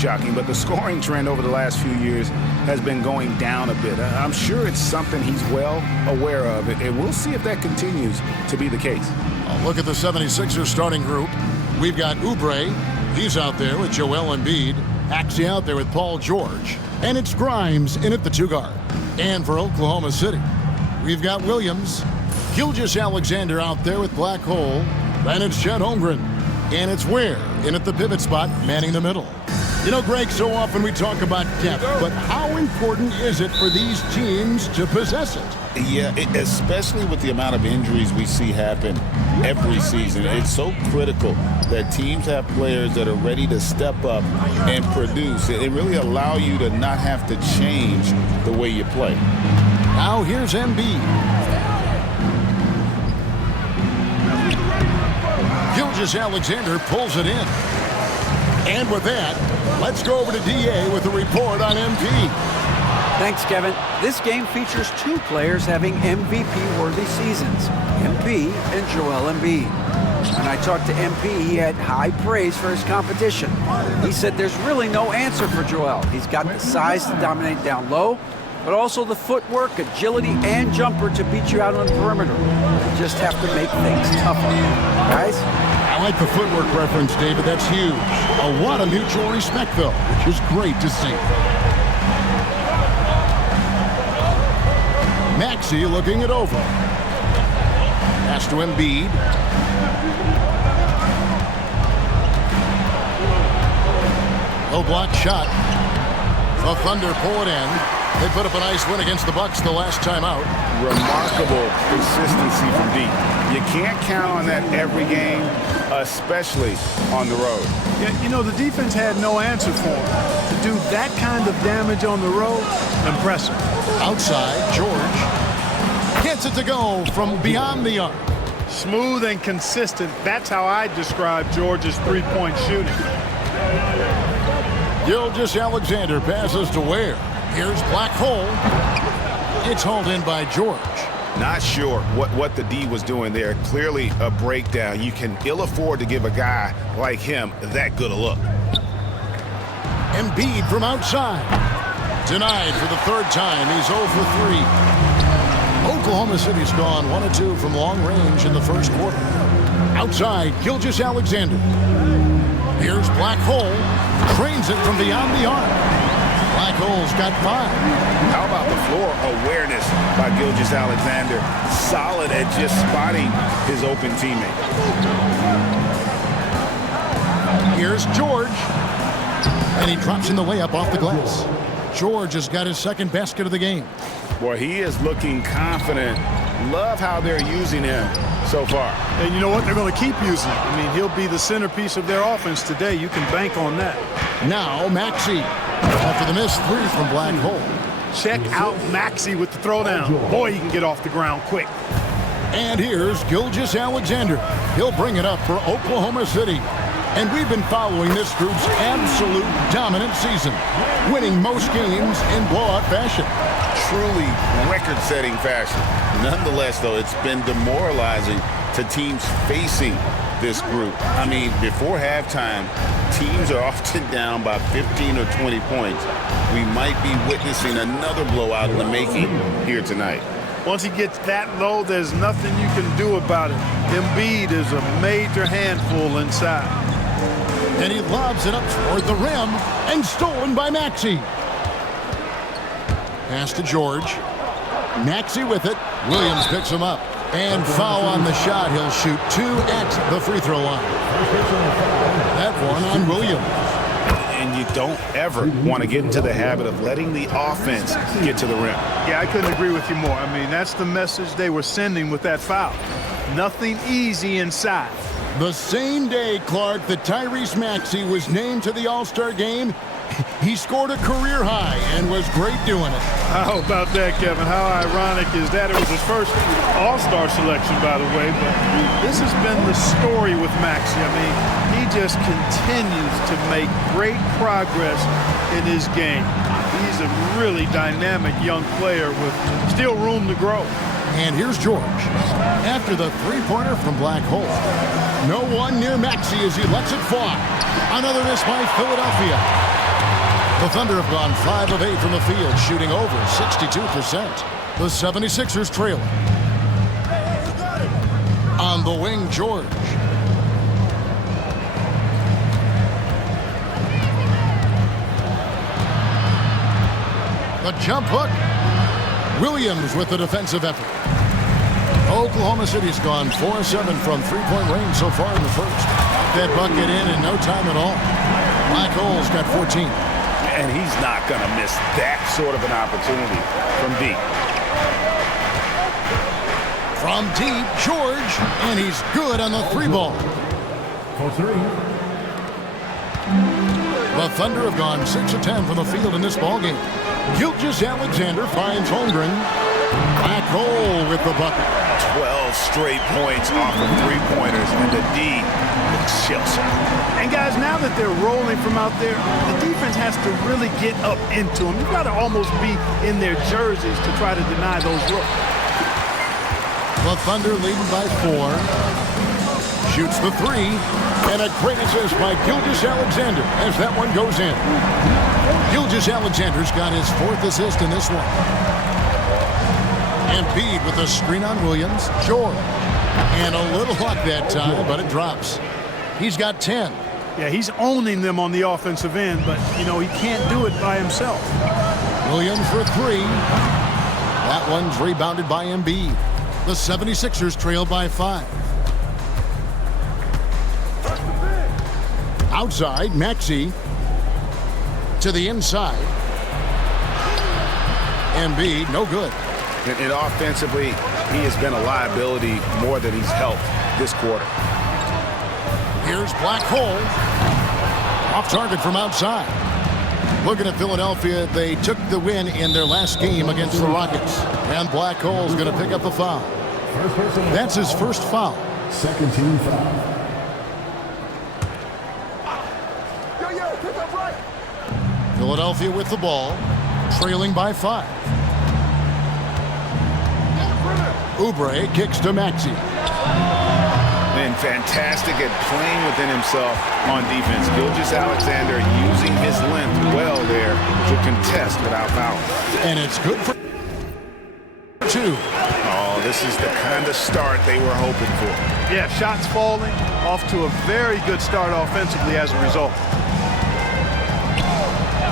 shocking, but the scoring trend over the last few years has been going down a bit. I'm sure it's something he's well aware of, and we'll see if that continues to be the case. A look at the 76ers starting group. We've got Oubre. He's out there with Joel Embiid. Maxey out there with Paul George. And it's Grimes in at the 2 guard. And for Oklahoma City, we've got Williams. Gilgeous-Alexander out there with Black Hole. Then it's Chet Holmgren. And it's Ware in at the pivot spot, manning the middle. You know, Greg, so often we talk about depth, but how important is it for these teams to possess it? Yeah, especially with the amount of injuries we see happen every season. It's so critical that teams have players that are ready to step up and produce. It really allow you to not have to change the way you play. Now here's Embiid. Gilgeous-Alexander pulls it in. And with that, let's go over to DA with a report on MP. Thanks, Kevin. This game features 2 players having MVP-worthy seasons, MP and Joel Embiid. When I talked to MP, he had high praise for his competition. He said there's really no answer for Joel. He's got the size to dominate down low, but also the footwork, agility, and jumper to beat you out on the perimeter. You just have to make things tougher. Guys? I like the footwork reference, David. That's huge. A lot of mutual respect, though, which is great to see. Maxey looking it over. Pass to Embiid. Low block shot. The Thunder pull it in. They put up a nice win against the Bucks the last time out. Remarkable consistency from deep. You can't count on that every game, especially on the road. Yeah, you know, the defense had no answer for him. To do that kind of damage on the road, impressive. Outside, George gets it to go from beyond the arc. Smooth and consistent. That's how I describe George's three-point shooting. Gilgeous-Alexander passes to Ware. Here's Black Hole. It's hauled in by George. Not sure what the D was doing there. Clearly a breakdown. You can ill afford to give a guy like him that good a look. Embiid from outside. Denied for the 3rd time. He's 0 for 3. Oklahoma City's gone 1 of 2 from long range in the 1st quarter. Outside, Gilgeous-Alexander. Here's Black Hole. Trains it from beyond the arc. Black Hole's got 5. How about the floor awareness by Gilgeous-Alexander? Solid at just spotting his open teammate. Here's George. And he drops in the layup off the glass. George has got his 2nd basket of the game. Boy, he is looking confident. Love how they're using him so far. And you know what? They're going to keep using him. I mean, he'll be the centerpiece of their offense today. You can bank on that. Now Maxey. After the missed 3 from Black Hole. Check out Maxey with the throwdown. Boy, he can get off the ground quick. And here's Gilgeous-Alexander. He'll bring it up for Oklahoma City. And we've been following this group's absolute dominant season, winning most games in blowout fashion. Truly record-setting fashion. Nonetheless, though, it's been demoralizing to teams facing this group. I mean, before halftime, teams are often down by 15 or 20 points. We might be witnessing another blowout in the making here tonight. Once he gets that low, there's nothing you can do about it. Embiid is a major handful inside. And he lobs it up toward the rim and stolen by Maxey. Pass to George. Maxey with it. Williams picks him up. And foul on the shot. He'll shoot 2 at the free throw line. That one on Williams. And you don't ever want to get into the habit of letting the offense get to the rim. Yeah, I couldn't agree with you more. I mean, that's the message they were sending with that foul. Nothing easy inside. The same day, Clark, that Tyrese Maxey was named to the All-Star game, he scored a career high and was great doing it. How about that, Kevin? How ironic is that? It was his first All-Star selection, by the way. But this has been the story with Maxey. I mean, he just continues to make great progress in his game. He's a really dynamic young player with still room to grow. And here's George. After the three-pointer from Black Hole. No one near Maxey as he lets it fly. Another miss by Philadelphia. The Thunder have gone 5 of 8 from the field, shooting over 62%. The 76ers trailing. On the wing, George. The jump hook. Williams with the defensive effort. Oklahoma City's gone 4-7 from three-point range so far in the first. That bucket in no time at all. Black Hole's got 14. And he's not going to miss that sort of an opportunity from deep. From deep, George, and he's good on the three ball. The Thunder have gone 6 of 10 from the field in this ballgame. Gilgeous-Alexander finds Holmgren. Black Hole with the bucket. 12 straight points off of three-pointers, and the D looks shell-shocked. And guys, now that they're rolling from out there, the defense has to really get up into them. You've got to almost be in their jerseys to try to deny those looks. The Thunder leading by 4. Shoots the 3. And a great assist by Gilgeous-Alexander as that one goes in. Gilgeous-Alexander's got his 4th assist in this one. Embiid with a screen on Williams. George. And a little luck that time, but it drops. He's got 10. Yeah, he's owning them on the offensive end, but, you know, he can't do it by himself. Williams for 3. That one's rebounded by Embiid. The 76ers trail by 5. Outside, Maxey to the inside. Embiid, no good. And offensively, he has been a liability more than he's helped this quarter. Here's Black Hole. Off target from outside. Looking at Philadelphia, they took the win in their last game against the Rockets. And Black Hole's going to pick up a foul. That's his first foul. Second team foul. Philadelphia with the ball, trailing by 5. Oubre kicks to Maxey. And fantastic at playing within himself on defense. Gilgeous-Alexander using his length well there to contest without foul. And it's good for 2. Oh, this is the kind of start they were hoping for. Yeah, shots falling, off to a very good start offensively as a result.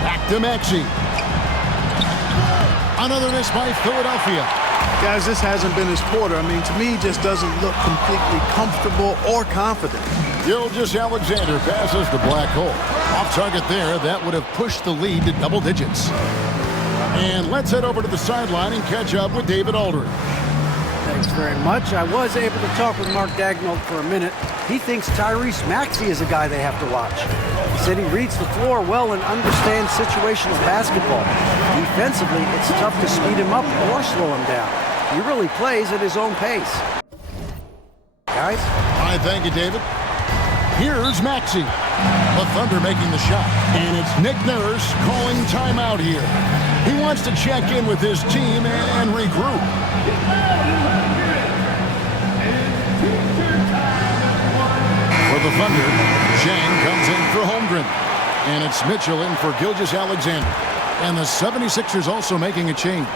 Back to Maxey. Another miss by Philadelphia. Guys, this hasn't been his quarter. I mean, to me, he just doesn't look completely comfortable or confident. Gilgeous-Alexander passes to Black Hole. Off target there, that would have pushed the lead to double digits. And let's head over to the sideline and catch up with David Aldridge. Thanks very much. I was able to talk with Mark Dagnall for a minute. He thinks Tyrese Maxey is a guy they have to watch. He said he reads the floor well and understands situational basketball. Defensively, it's tough to speed him up or slow him down. He really plays at his own pace. Guys? All right, thank you, David. Here's Maxey. The Thunder making the shot. And it's Nick Nurse calling timeout here. He wants to check in with his team and regroup. For the Thunder, Zhang comes in for Holmgren. And it's Mitchell in for Gilgeous-Alexander. And the 76ers also making a change.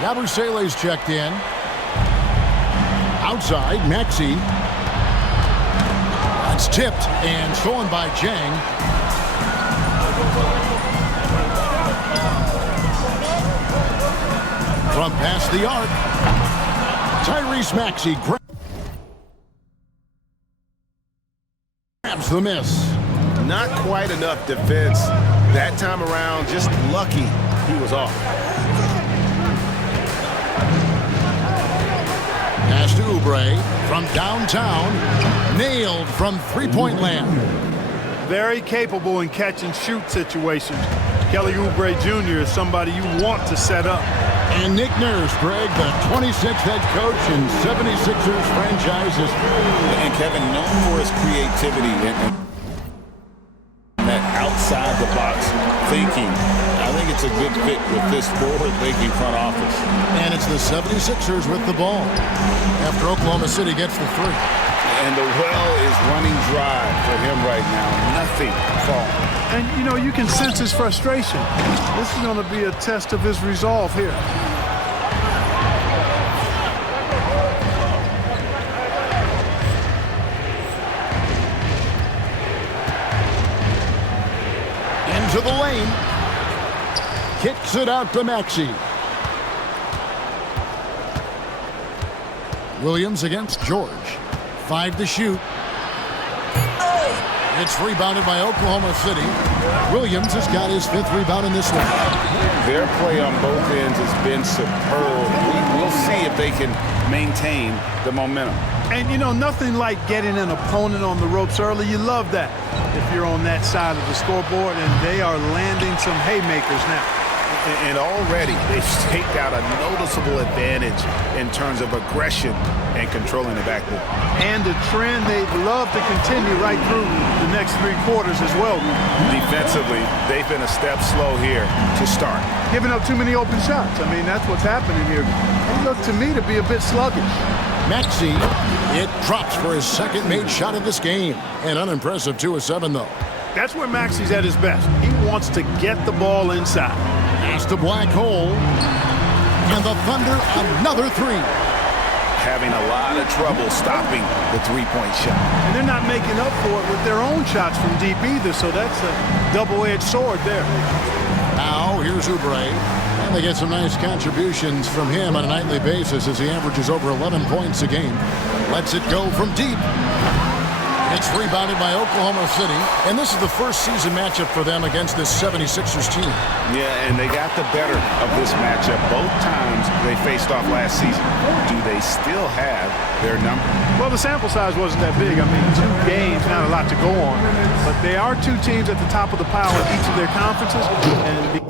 Yabusele's checked in. Outside, Maxey. That's tipped and stolen by Zhang. From past the arc, Tyrese Maxey grabs the miss. Not quite enough defense that time around. Just lucky he was off. Pass to Oubre from downtown. Nailed from three-point land. Very capable in catch-and-shoot situations. Kelly Oubre Jr. is somebody you want to set up. And Nick Nurse, Greg, the 26th head coach in 76ers franchise history. And Kevin, known for his creativity and that outside-the-box thinking. I think it's a good fit with this forward-thinking front office. And it's the 76ers with the ball after Oklahoma City gets the 3. And the well is running dry for him right now. Nothing falling. And, you know, you can sense his frustration. This is going to be a test of his resolve here. Into the lane. Kicks it out to Maxey. Williams against George. 5 to shoot. It's rebounded by Oklahoma City. Williams has got his 5th rebound in this one. Their play on both ends has been superb. We'll see if they can maintain the momentum. And, you know, nothing like getting an opponent on the ropes early. You love that if you're on that side of the scoreboard, and they are landing some haymakers now. And already they've staked out a noticeable advantage in terms of aggression and controlling the backboard. And a trend they'd love to continue right through the next 3 quarters as well. Defensively, they've been a step slow here to start. Giving up too many open shots. I mean, that's what's happening here. They look to me to be a bit sluggish. Maxey, it drops for his 2nd made shot of this game. An unimpressive 2 of 7, though. That's where Maxey's at his best. He wants to get the ball inside. Pass to Black Hole. And the Thunder, another 3. Having a lot of trouble stopping the three-point shot. And they're not making up for it with their own shots from deep either, so that's a double-edged sword there. Now, here's Oubre. And they get some nice contributions from him on a nightly basis as he averages over 11 points a game. Lets it go from deep. It's rebounded by Oklahoma City, and this is the first season matchup for them against this 76ers team. Yeah, and they got the better of this matchup both times they faced off last season. Do they still have their number? Well, the sample size wasn't that big. I mean, 2 games, not a lot to go on. But they are 2 teams at the top of the pile in each of their conferences. And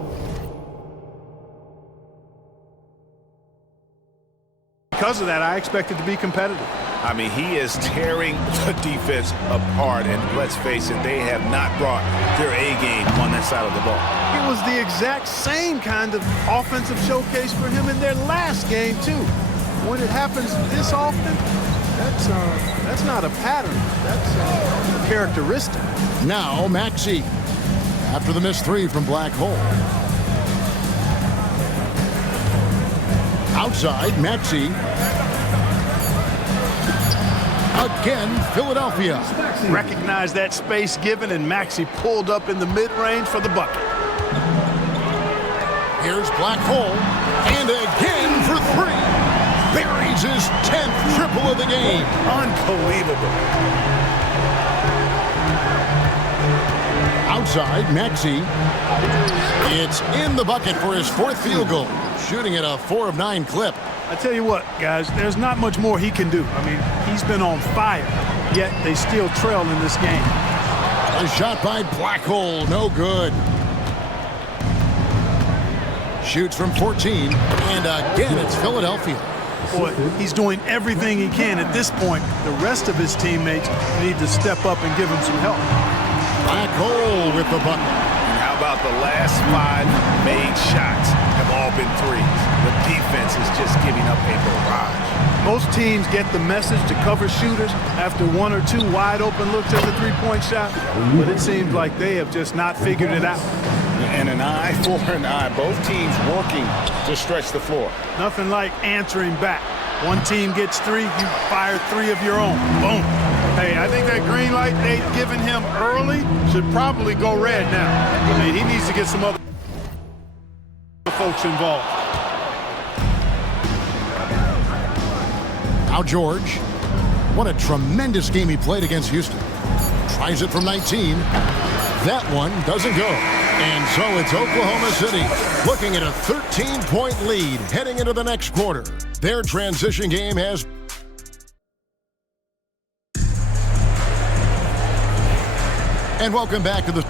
because of that, I expect it to be competitive. I mean, he is tearing the defense apart, and let's face it, they have not brought their A game on that side of the ball. It was the exact same kind of offensive showcase for him in their last game, too. When it happens this often, that's not a pattern. That's a characteristic. Now, Maxey, after the missed 3 from Black Hole. Outside, Maxey. Again, Philadelphia. Recognize that space given, and Maxey pulled up in the mid-range for the bucket. Here's Black Hole, and again for 3. Buries his 10th triple of the game. Unbelievable. Outside, Maxey. It's in the bucket for his 4th field goal, shooting at a 4 of 9 clip. I tell you what, guys, there's not much more he can do. I mean, he's been on fire, yet they still trail in this game. A shot by Black Hole, no good. Shoots from 14, and again, it's Philadelphia. Boy, he's doing everything he can at this point. The rest of his teammates need to step up and give him some help. Black Hole with the bucket. And how about the last 5 made shots have all been threes? The defense is just giving up a barrage. Most teams get the message to cover shooters after 1 or 2 wide open looks at the three-point shot, but it seems like they have just not figured it out. And an eye for an eye. Both teams working to stretch the floor. Nothing like answering back. One team gets 3, you fire 3 of your own. Boom. Hey, I think that green light they've given him early should probably go red now. I mean, he needs to get some other folks involved. Now George. What a tremendous game he played against Houston. Tries it from 19. That one doesn't go. And so it's Oklahoma City looking at a 13-point lead heading into the next quarter. Their transition game has... And welcome back to the...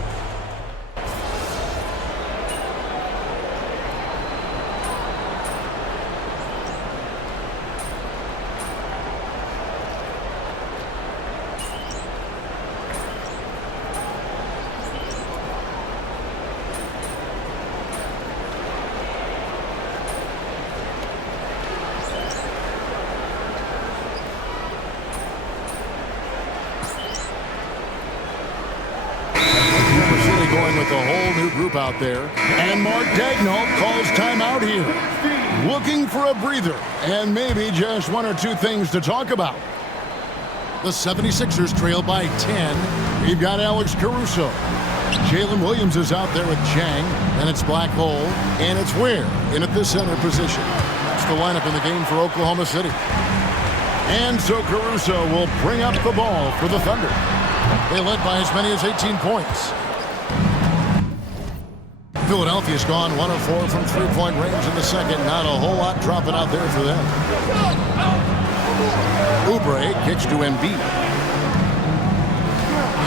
going with a whole new group out there. And Mark Daigneault calls timeout here. Looking for a breather and maybe just one or two things to talk about. The 76ers trail by 10. We've got Alex Caruso. Jalen Williams is out there with Chang. And it's Black Hole. And it's Ware in at the center position. That's the lineup in the game for Oklahoma City. And so Caruso will bring up the ball for the Thunder. They led by as many as 18 points. Philadelphia's gone 1 of 4 from three-point range in the second. Not a whole lot dropping out there for them. Oubre kicks to Embiid.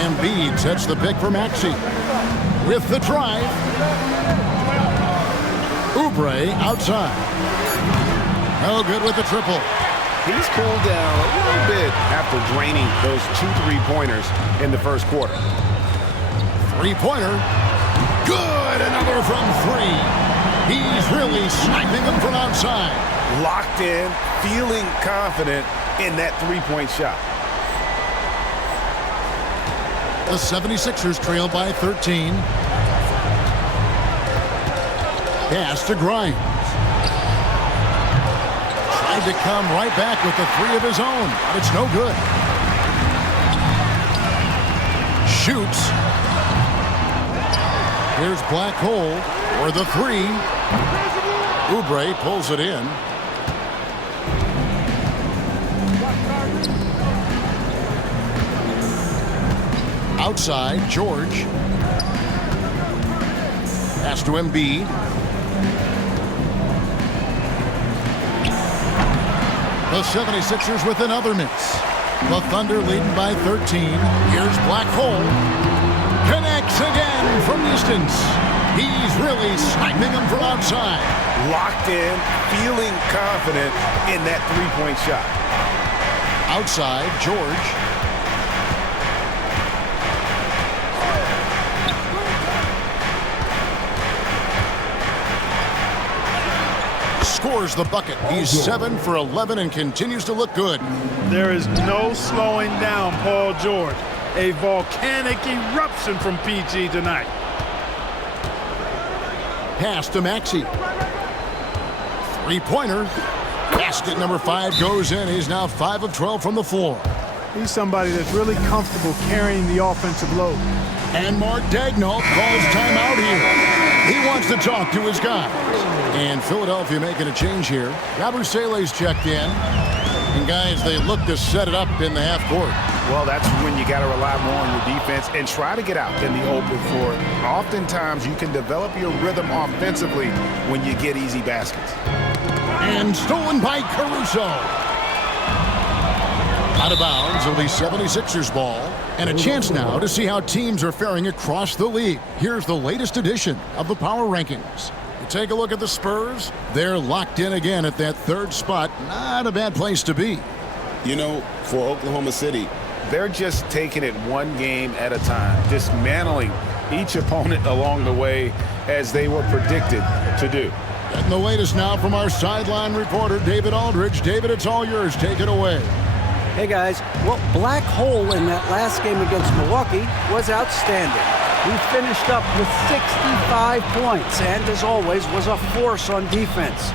Embiid sets the pick for Maxey. With the drive. Oubre outside. No good with the triple. He's cooled down a little bit after draining those 2 3-pointers in the first quarter. Three-pointer. Good. Another from 3. He's really sniping them from outside. Locked in, feeling confident in that 3-point shot. The 76ers trail by 13. Pass to Grimes. Tried to come right back with the 3 of his own, but it's no good. Shoots. Here's Black Hole for the 3. Oubre pulls it in. Outside, George. Pass to Embiid. The 76ers with another miss. The Thunder leading by 13. Here's Black Hole. Connects again from distance. He's really sniping them from outside. Locked in, feeling confident in that 3-point shot. Outside, George. Scores the bucket. He's 7 for 11 and continues to look good. There is no slowing down Paul George. A volcanic eruption from PG tonight. Pass to Maxey. Three-pointer. Basket number 5 goes in. He's now 5 of 12 from the floor. He's somebody that's really comfortable carrying the offensive load. And Mark Daigneault calls timeout here. He wants to talk to his guys. And Philadelphia making a change here. Yabusele's checked in. And guys, they look to set it up in the half court. Well, that's when you got to rely more on your defense and try to get out in the open floor. Oftentimes, you can develop your rhythm offensively when you get easy baskets. And stolen by Caruso. Out of bounds, it'll be 76ers ball. And a chance now to see how teams are faring across the league. Here's the latest edition of the Power Rankings. You take a look at the Spurs. They're locked in again at that 3rd spot. Not a bad place to be. You know, for Oklahoma City, they're just taking it one game at a time, dismantling each opponent along the way as they were predicted to do. Getting the latest now from our sideline reporter, David Aldridge. David, it's all yours. Take it away. Hey guys, well, Black Hole in that last game against Milwaukee was outstanding. He finished up with 65 points and, as always, was a force on defense,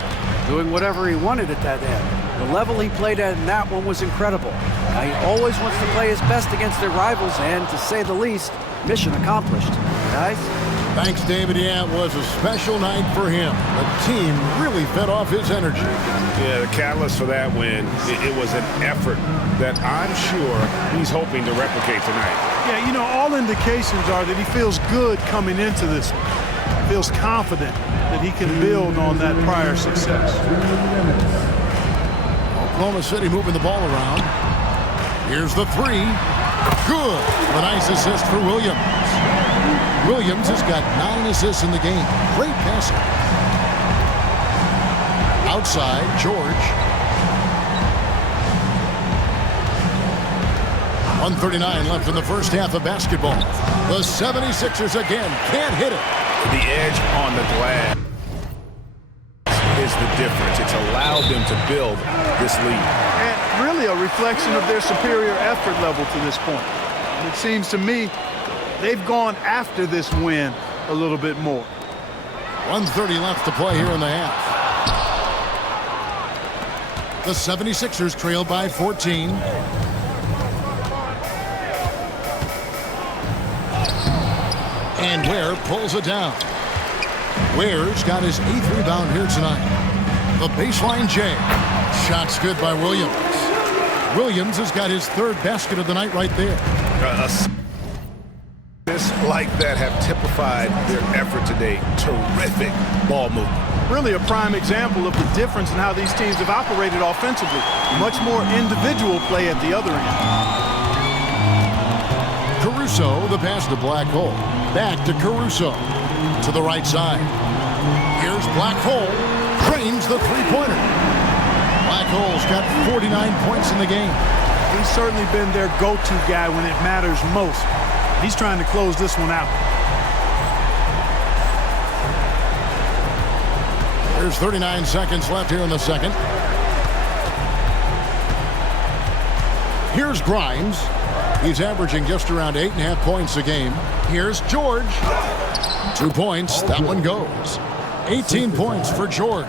doing whatever he wanted at that end. The level he played at in that one was incredible. Now, he always wants to play his best against their rivals, and to say the least, mission accomplished. Guys? Thanks, David. Yeah, it was a special night for him. The team really fed off his energy. Yeah, the catalyst for that win, it was an effort that I'm sure he's hoping to replicate tonight. Yeah, you know, all indications are that he feels good coming into this one. Feels confident that he can build on that prior success. Oklahoma City moving the ball around. Here's the 3. Good. A nice assist for Williams. Williams has got 9 assists in the game. Great passer. Outside, George. 1:39 left in the first half of basketball. The 76ers again can't hit it. The edge on the glass is the difference. It's allowed them to build this lead. And really a reflection of their superior effort level to this point. It seems to me they've gone after this win a little bit more. 1:30 left to play here in the half. The 76ers trail by 14. And Ware pulls it down. Ware's got his 8th rebound here tonight. The baseline J. Shot's good by Williams. Williams has got his 3rd basket of the night right there. Like that have typified their effort today. Terrific ball movement. Really a prime example of the difference in how these teams have operated offensively. Much more individual play at the other end. Caruso, the pass to Black Hole. Back to Caruso. To the right side. Here's Black Hole. Drains the three-pointer. Black Hole's got 49 points in the game. He's certainly been their go-to guy when it matters most. He's trying to close this one out. There's 39 seconds left here in the second. Here's Grimes. He's averaging just around 8.5 points a game. Here's George. 2 points. That one goes. 18 points for George.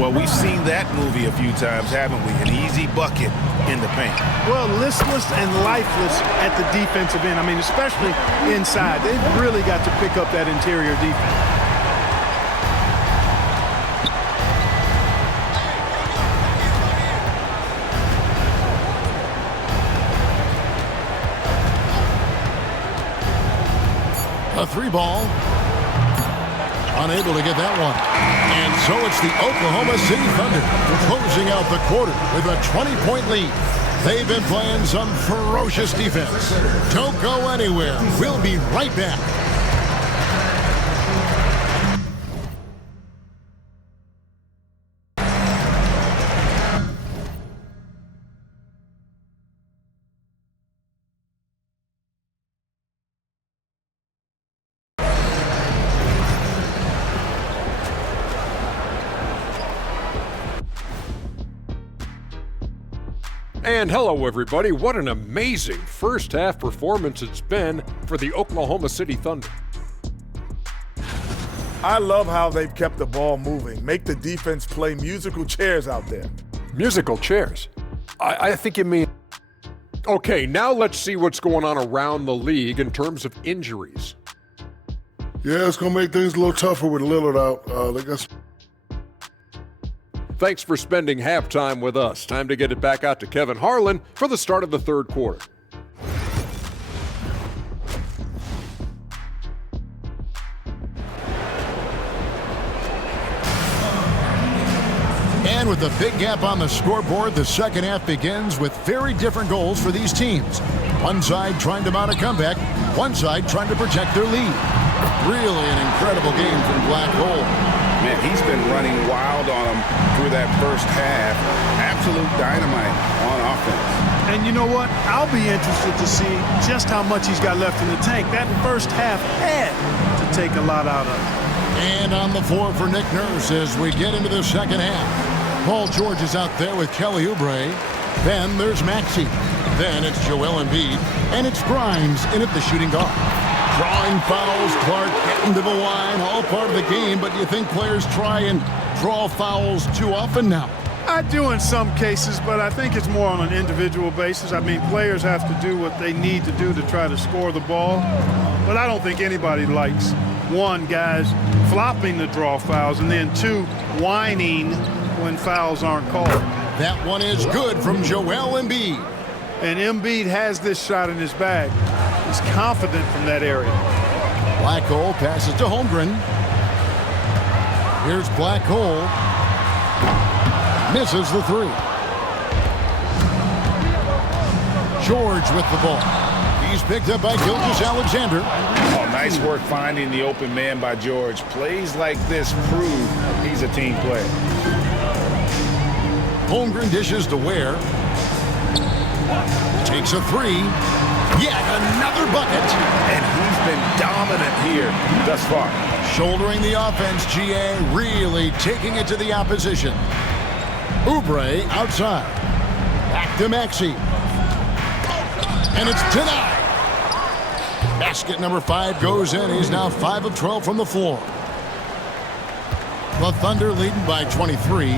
Well, we've seen that movie a few times, haven't we? An easy bucket in the paint. Well, listless and lifeless at the defensive end. I mean, especially inside. They've really got to pick up that interior defense. A 3-ball. Unable to get that one. And so it's the Oklahoma City Thunder closing out the quarter with a 20-point lead. They've been playing some ferocious defense. Don't go anywhere. We'll be right back. And hello, everybody. What an amazing first half performance it's been for the Oklahoma City Thunder. I love how they've kept the ball moving. Make the defense play musical chairs out there. Musical chairs? I think you mean... Okay, now let's see what's going on around the league in terms of injuries. Yeah, it's going to make things a little tougher with Lillard out. They got Thanks for spending halftime with us. Time to get it back out to Kevin Harlan for the start of the third quarter. And with the big gap on the scoreboard, the second half begins with very different goals for these teams. One side trying to mount a comeback, one side trying to protect their lead. Really an incredible game from Black Hole. Man, he's been running wild on them through that first half. Absolute dynamite on offense. And you know what? I'll be interested to see just how much he's got left in the tank. That first half had to take a lot out of it. And on the floor for Nick Nurse as we get into the second half. Paul George is out there with Kelly Oubre. Then there's Maxey. Then it's Joel Embiid. And it's Grimes in at the shooting guard. Drawing fouls, Clark getting to the line, all part of the game, but do you think players try and draw fouls too often now? I do in some cases, but I think it's more on an individual basis. I mean, players have to do what they need to do to try to score the ball, but I don't think anybody likes, one, guys flopping to draw fouls, and then two, whining when fouls aren't called. That one is good from Joel Embiid. And Embiid has this shot in his bag. He's confident from that area. Black Hole passes to Holmgren. Here's Black Hole. Misses the three. George with the ball. He's picked up by Gilgeous-Alexander. Oh, nice work finding the open man by George. Plays like this prove he's a team player. Holmgren dishes to Ware. Takes a three. Yet another bucket. And he's been dominant here thus far. Shouldering the offense, GA really taking it to the opposition. Oubre outside. Back to Maxey. And it's denied. Basket number 5 goes in. He's now 5 of 12 from the floor. The Thunder leading by 23.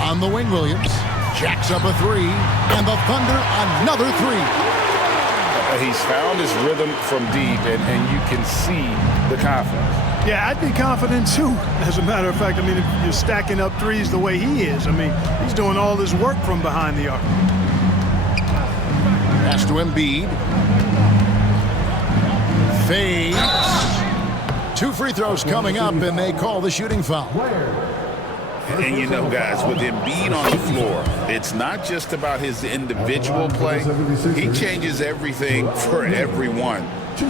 On the wing, Williams jacks up a 3. And the Thunder another 3. He's found his rhythm from deep, and you can see the confidence. Yeah, I'd be confident too. As a matter of fact, I mean, if you're stacking up threes the way he is, I mean, he's doing all this work from behind the arc. Pass to Embiid. Fades. 2 free throws coming up, and they call the shooting foul. And you know, guys, with Embiid on the floor, it's not just about his individual play. He changes everything for everyone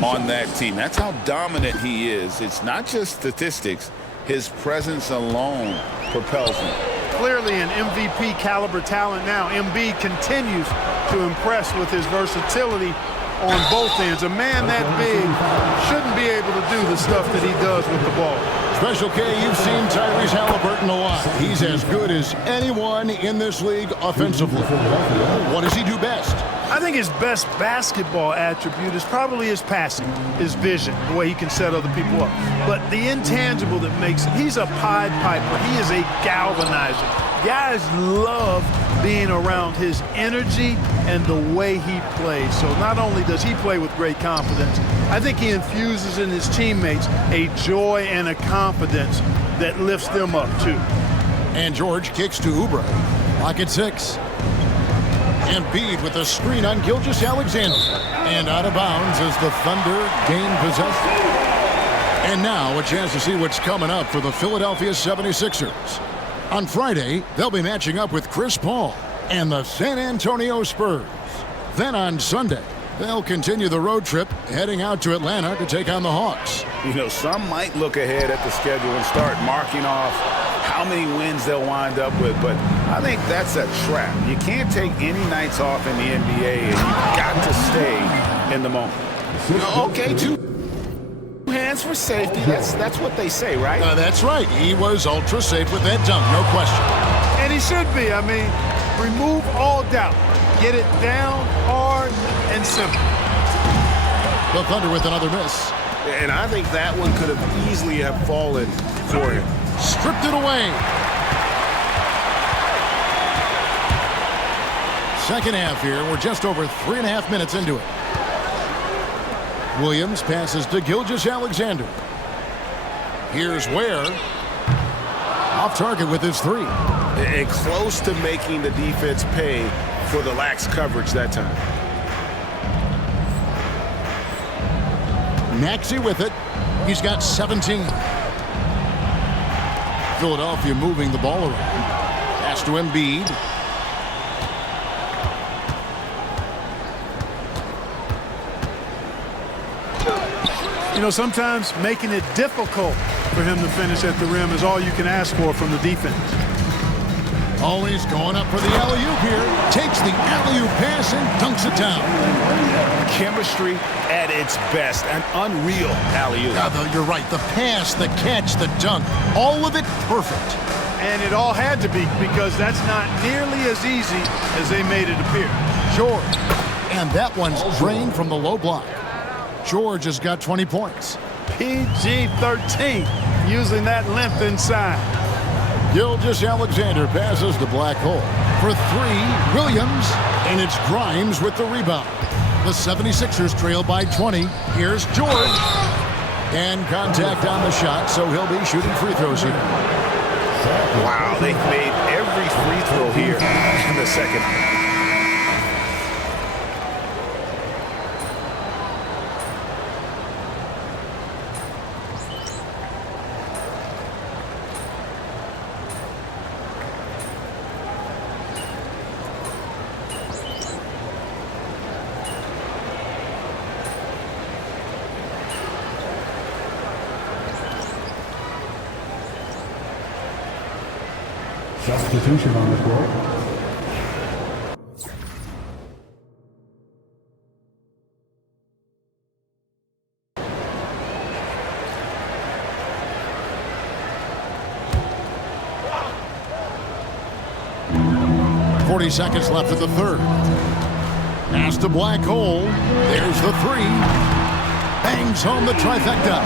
on that team. That's how dominant he is. It's not just statistics. His presence alone propels him. Clearly an MVP caliber talent now. Embiid continues to impress with his versatility on both ends. A man that big shouldn't be able to do the stuff that he does with the ball. Special K, you've seen Tyrese Halliburton a lot. He's as good as anyone in this league offensively. What does he do best? I think his best basketball attribute is probably his passing, his vision, the way he can set other people up. But the intangible that makes him, he's a Pied Piper. He is a galvanizer. Guys love being around his energy and the way he plays. So not only does he play with great confidence, I think he infuses in his teammates a joy and a confidence that lifts them up too. And George kicks to Oubre. Lock at 6. Embiid with a screen on Gilgeous-Alexander. And out of bounds as the Thunder gain possession. And now a chance to see what's coming up for the Philadelphia 76ers. On Friday, they'll be matching up with Chris Paul and the San Antonio Spurs. Then on Sunday, they'll continue the road trip, heading out to Atlanta to take on the Hawks. You know, some might look ahead at the schedule and start marking off how many wins they'll wind up with, but I think that's a trap. You can't take any nights off in the NBA, and you've got to stay in the moment. Okay, 2 hands for safety. That's what they say, right? That's right. He was ultra safe with that dunk, no question. And he should be. I mean, remove all doubt. Get it down, hard, and simple. The Thunder with another miss. And I think that one could have easily have fallen for him. Stripped it away. Second half here. We're just over 3.5 minutes into it. Williams passes to Gilgeous-Alexander. Here's Ware. Off target with his 3. And close to making the defense pay for the lax coverage that time. Maxey with it. He's got 17. Philadelphia moving the ball around. Pass to Embiid. You know, sometimes making it difficult for him to finish at the rim is all you can ask for from the defense. Always going up for the alley-oop here. Takes the alley-oop pass and dunks it down. Chemistry at its best. An unreal alley-oop. You're right. The pass, the catch, the dunk. All of it perfect. And it all had to be, because that's not nearly as easy as they made it appear. George. And that one's drained from the low block. George has got 20 points. PG-13, using that length inside. Gilgeous-Alexander passes the black hole. For 3, Williams, and it's Grimes with the rebound. The 76ers trail by 20. Here's George. And contact on the shot, so he'll be shooting free throws here. Wow, they've made every free throw here in the second. Substitution on the court. Seconds left of the third. Pass to black hole. There's the 3. Bangs home the trifecta.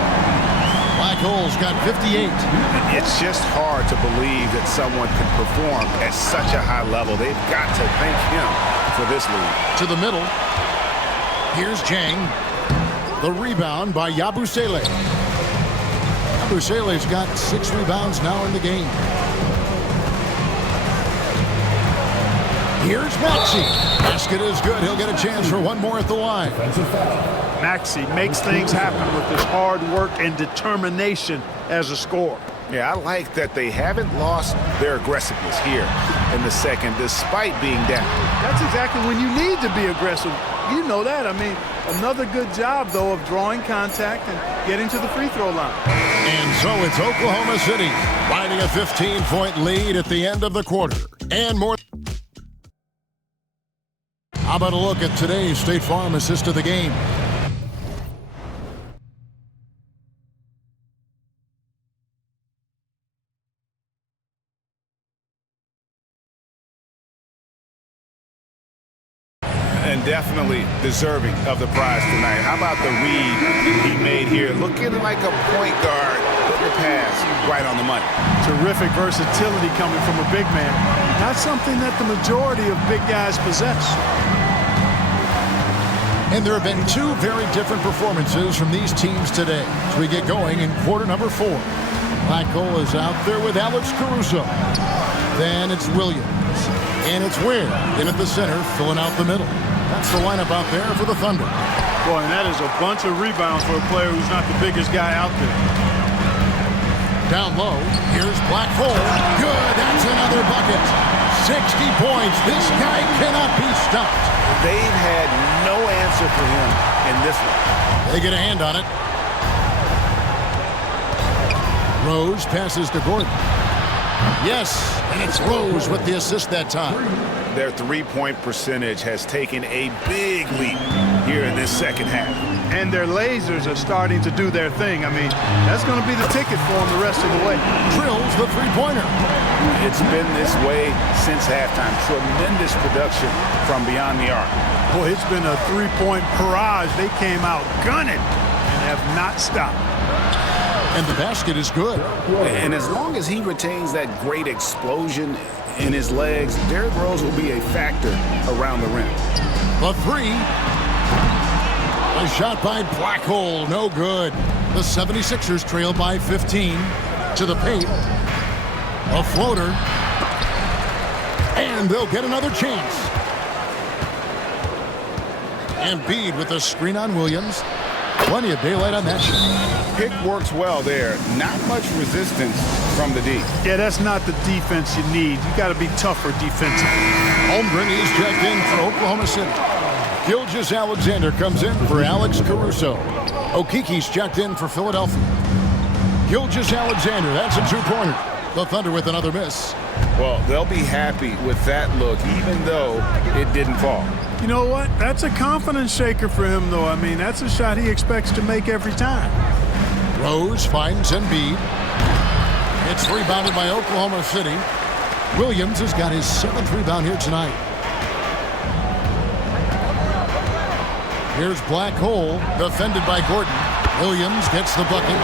Black Hole's got 58. It's just hard to believe that someone can perform at such a high level. They've got to thank him for this lead. To the middle. Here's Jang. The rebound by Yabusele. Yabusele's got 6 rebounds now in the game. Here's Maxey. Basket is good. He'll get a chance for one more at the line. Maxey makes things happen with his hard work and determination as a scorer. Yeah, I like that they haven't lost their aggressiveness here in the second, despite being down. That's exactly when you need to be aggressive. You know that. I mean, another good job, though, of drawing contact and getting to the free throw line. And so it's Oklahoma City riding a 15-point lead at the end of the quarter. And more. How about a look at today's State Farm assist of the game? And definitely deserving of the prize tonight. How about the read he made here? Looking like a point guard, putting the pass right on the money. Terrific versatility coming from a big man. Not something that the majority of big guys possess. And there have been 2 very different performances from these teams today as we get going in quarter number 4. Black Hole is out there with Alex Caruso. Then it's Williams. And it's Ware in at the center, filling out the middle. That's the lineup out there for the Thunder. Boy, and that is a bunch of rebounds for a player who's not the biggest guy out there. Down low, here's Black Hole. Good, that's another bucket. 60 points. This guy cannot be stopped. They've had no answer for him in this one. They get a hand on it. Rose passes to Gordon. Yes, and it's Rose with the assist that time. Their three-point percentage has taken a big leap here in this second half. And their lasers are starting to do their thing. I mean, that's going to be the ticket for them the rest of the way. Drills the three-pointer. It's been this way since halftime. Tremendous production from beyond the arc. Boy, it's been a three-point barrage. They came out gunning and have not stopped. And the basket is good. And as long as he retains that great explosion in his legs, Derrick Rose will be a factor around the rim. The three. A shot by Black Hole, no good. The 76ers trail by 15 to the paint. A floater. And they'll get another chance. Embiid with a screen on Williams. Plenty of daylight on that shot. Pick works well there. Not much resistance from the D. Yeah, that's not the defense you need. You got to be tougher defensively. Holmgren is checked in for Oklahoma City. Gilgeous-Alexander comes in for Alex Caruso. Okiki's checked in for Philadelphia. Gilgeous-Alexander, that's a two-pointer. The Thunder with another miss. Well, they'll be happy with that look, even though it didn't fall. You know what? That's a confidence shaker for him, though. I mean, that's a shot he expects to make every time. Rose finds Embiid. It's rebounded by Oklahoma City. Williams has got his 7th rebound here tonight. Here's Black Hole, defended by Gordon. Williams gets the bucket.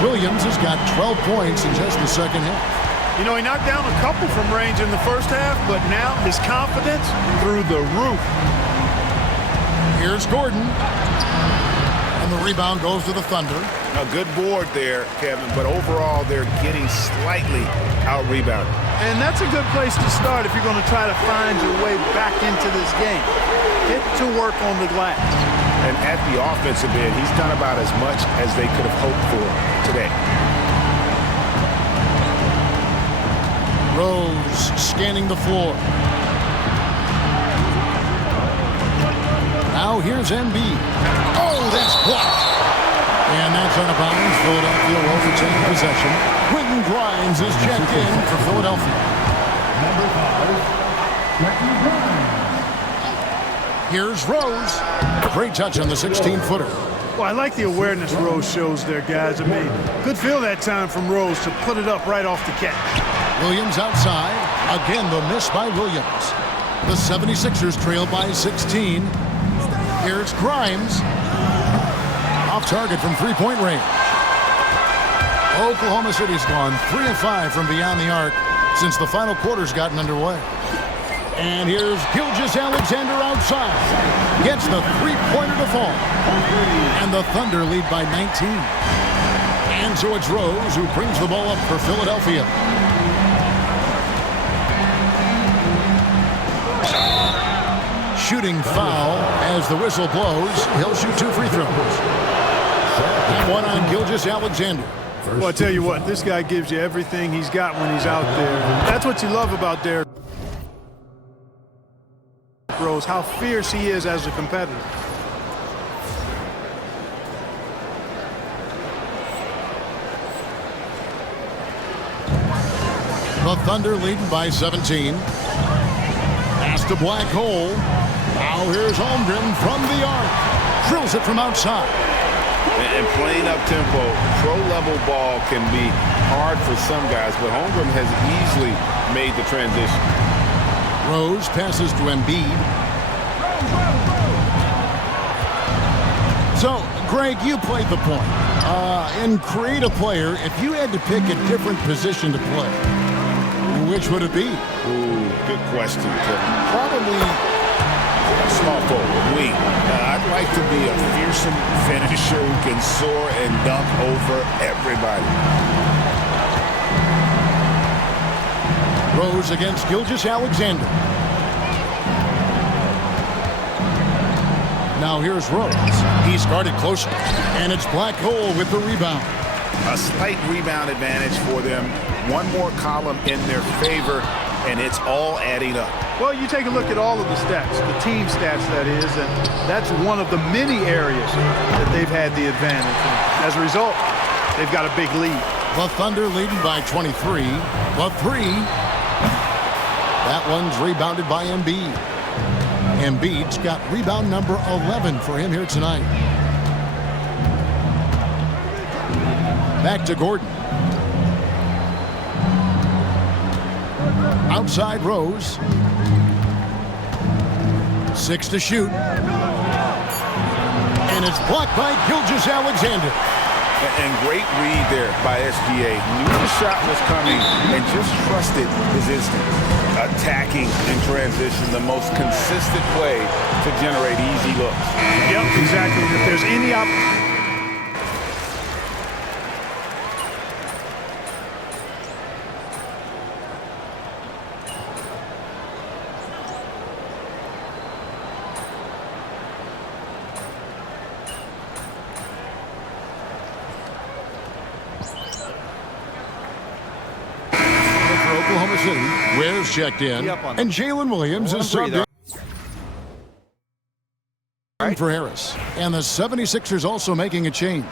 Williams has got 12 points in just the second half. You know, he knocked down a couple from range in the first half, but now his confidence through the roof. Here's Gordon. And the rebound goes to the Thunder. A good board there, Kevin, but overall they're getting slightly out-rebounded. And that's a good place to start if you're going to try to find your way back into this game. Get to work on the glass. And at the offensive end, he's done about as much as they could have hoped for today. Rose scanning the floor. Now here's Embiid. Oh, that's blocked. And that's out of bounds. Philadelphia will retain possession. Quentin Grimes is checked in for Philadelphia. Number 5, Quentin Grimes. Here's Rose. Great touch on the 16-footer. Well, I like the awareness Rose shows there, guys. I mean, good feel that time from Rose to put it up right off the catch. Williams outside. Again, the miss by Williams. The 76ers trail by 16. Here's Grimes. Off target from three-point range. Oklahoma City's gone 3 of 5 from beyond the arc since the final quarter's gotten underway. And here's Gilgeous-Alexander outside. Gets the three-pointer to fall. And the Thunder lead by 19. And so it's Rose who brings the ball up for Philadelphia. Shooting foul as the whistle blows. He'll shoot 2 free throws. And one on Gilgeous-Alexander. Well, I tell you what, this guy gives you everything he's got when he's out there. That's what you love about Derrick Rose, how fierce he is as a competitor. The Thunder leading by 17. Pass to Black Hole. Now here's Holmgren from the arc. Drills it from outside. And playing up-tempo, pro-level ball can be hard for some guys, but Holmgren has easily made the transition. Rose passes to Embiid. So, Greg, you played the point. In Create a Player, if you had to pick a different position to play, which would it be? Ooh, good question, Kevin. Probably small forward, wing. I'd like to be a fearsome finisher who can soar and dunk over everybody. Rose against Gilgeous-Alexander. Now here's Rose. He's guarded closely. And it's Black Hole with the rebound. A slight rebound advantage for them. One more column in their favor, and it's all adding up. Well, you take a look at all of the stats, the team stats that is, and that's one of the many areas that they've had the advantage. And as a result, they've got a big lead. The Thunder leading by 23. The three. That one's rebounded by Embiid. Embiid's got rebound number 11 for him here tonight. Back to Gordon. Outside Rose. 6 to shoot. And it's blocked by Gilgeous-Alexander. And great read there by SGA. Knew the shot was coming and just trusted his instinct. Attacking in transition, the most consistent way to generate easy looks. Yep, exactly. If there's any Oklahoma City, Ware's checked in, and Jalen Williams is subbed in for Harris. And the 76ers also making a change.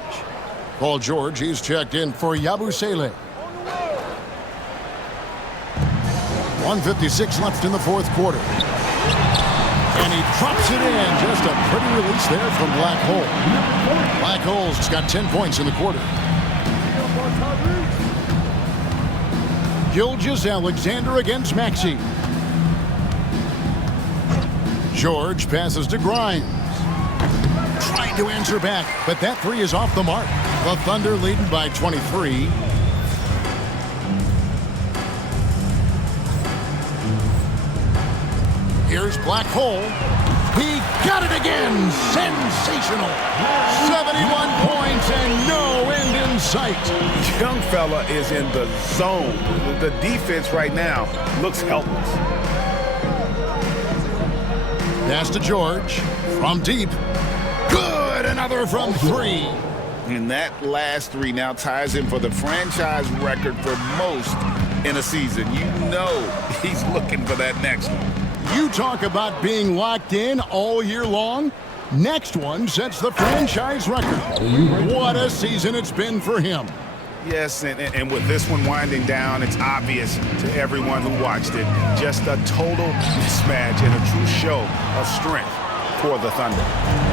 Paul George, he's checked in for Yabusele. 1:56 left in the fourth quarter. And he drops it in. Just a pretty release there from Black Hole. Black Hole's got 10 points in the quarter. Gilgeous-Alexander against Maxey. George passes to Grimes. Trying to answer back, but that three is off the mark. The Thunder leading by 23. Here's Black Hole. He got it again. Sensational. 71 points and no end in sight. Young fella is in the zone. The defense right now looks helpless. Pass to George from deep. Good. Another from three. And that last three now ties him for the franchise record for most in a season. You know he's looking for that next one. You talk about being locked in all year long. Next one sets the franchise record. What a season it's been for him. Yes, and with this one winding down, it's obvious to everyone who watched it. Just a total mismatch and a true show of strength for the Thunder.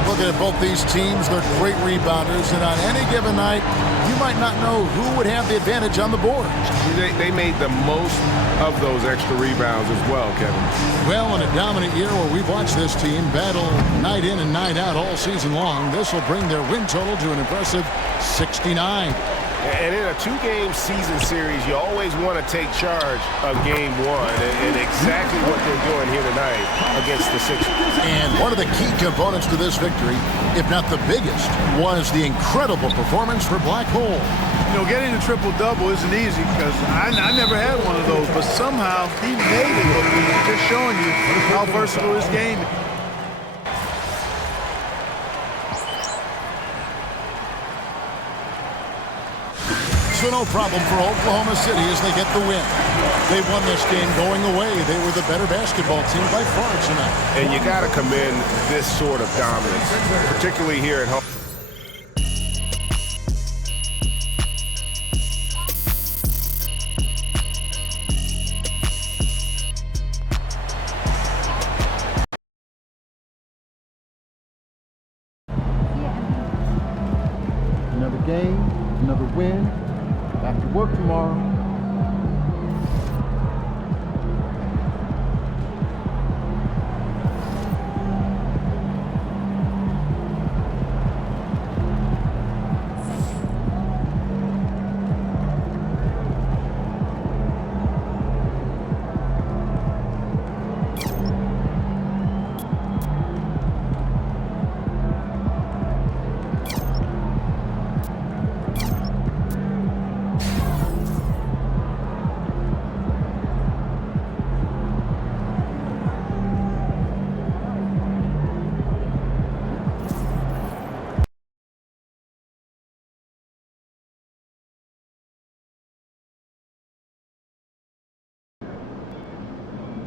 Looking at both these teams, they're great rebounders, and on any given night, you might not know who would have the advantage on the board. They made the most of those extra rebounds as well, Kevin. Well, in a dominant year where we've watched this team battle night in and night out all season long, this will bring their win total to an impressive 69. And in a two-game season series, you always want to take charge of game one, and exactly what they're doing here tonight against the Sixers. And one of the key components to this victory, if not the biggest, was the incredible performance for Black Hole. You know, getting a triple-double isn't easy because I never had one of those, but somehow he made it look easy, just showing you how versatile this game is. So no problem for Oklahoma City as they get the win. They won this game going away. They were the better basketball team by far tonight. And you got to commend this sort of dominance, particularly here at home. Another game, another win. Back to work tomorrow.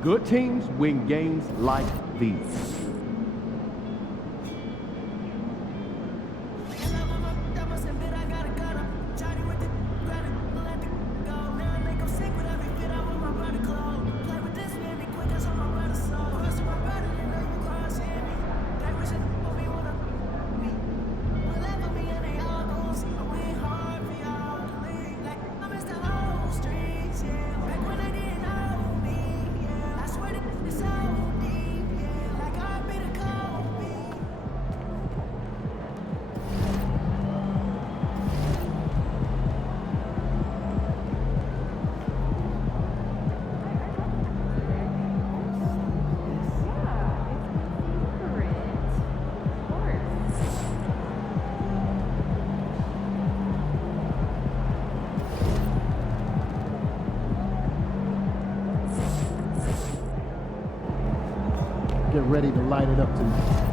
Good teams win games like these. Get ready to light it up tonight.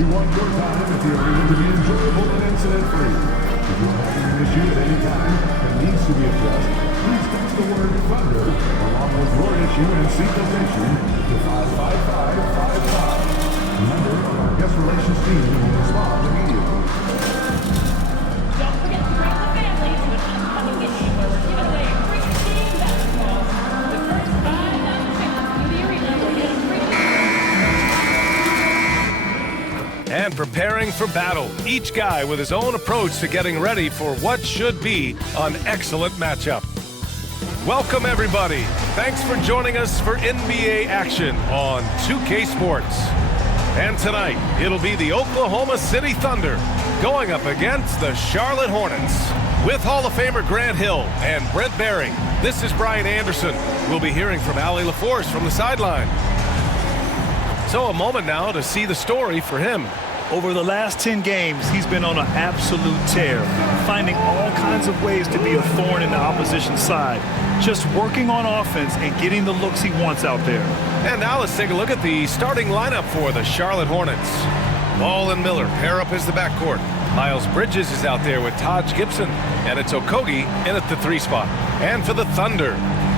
We want your time at the arena to be enjoyable and incident-free. If you're having an issue at any time that needs to be addressed, please text the word Thunder along with your issue and seat location to 55555. A member of our guest relations team will respond immediately. Don't forget to bring the family to an upcoming game. Giving away a free team basketball. The first 5,000 fans to the arena will get a free. And preparing for battle, each guy with his own approach to getting ready for what should be an excellent matchup. Welcome, everybody. Thanks for joining us for NBA action on 2K Sports. And tonight, it'll be the Oklahoma City Thunder going up against the Charlotte Hornets. With Hall of Famer Grant Hill and Brent Barry, this is Brian Anderson. We'll be hearing from Allie LaForce from the sideline. So a moment now to see the story for him. Over the last 10 games, he's been on an absolute tear, finding all kinds of ways to be a thorn in the opposition's side, just working on offense and getting the looks he wants out there. And now let's take a look at the starting lineup for the Charlotte Hornets. Ball and Miller pair up as the backcourt. Miles Bridges is out there with Taj Gibson, and it's Okogie in at the 3 spot. And for the Thunder,